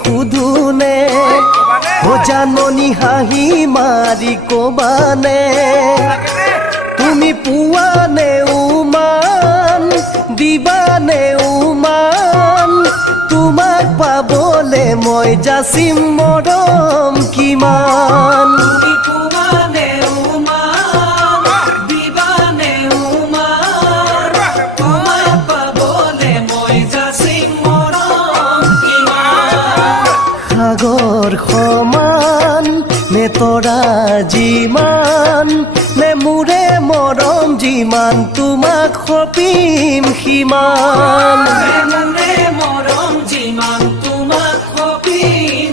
সুধুনে ও জানমনি হাঁহি মাৰি কবানে তুমি পুৱানে উমান দিবানে উমান তোমাক পাবলে মই যাচিম মৰম কিমান সাগৰ সমান নে তৰা যিমান নে মোৰে মৰম যিমান তোমাক সপিম সিমান মৰম যিমান তোমাক সপিম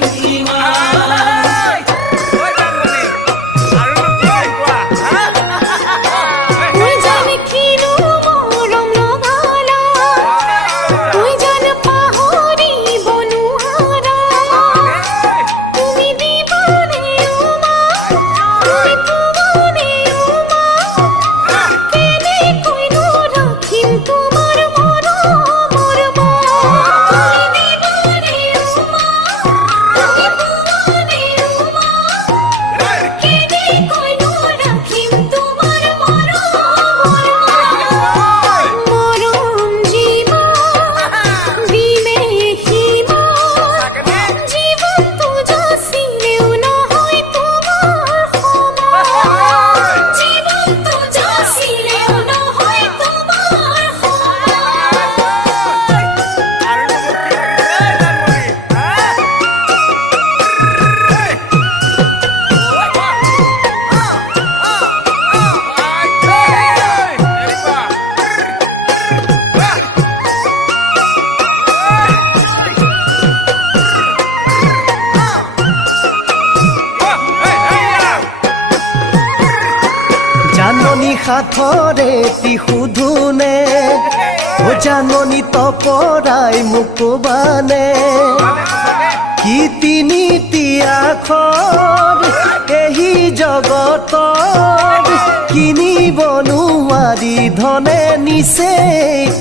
জানমনি সাথৰে সুধুনে ও জানমনি তপৰাই মোক কবানে কি তিনিটি আখৰ এই জগতৰ কিনিব নোৱাৰি ধনে নিচে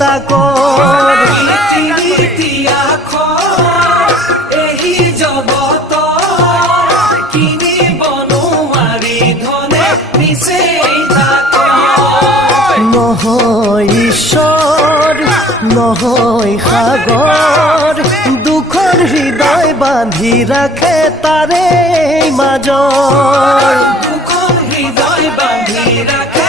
তাকৰ তিনিটি আখৰ এই জগতৰ কিনিব নোৱাৰি ধনে নিচে নহয় ঈশ্বৰ নহয় সাগৰ দুখৰ হৃদয় বান্ধি ৰাখে তাৰে মাজৰ দুখৰ হৃদয় বান্ধি ৰাখে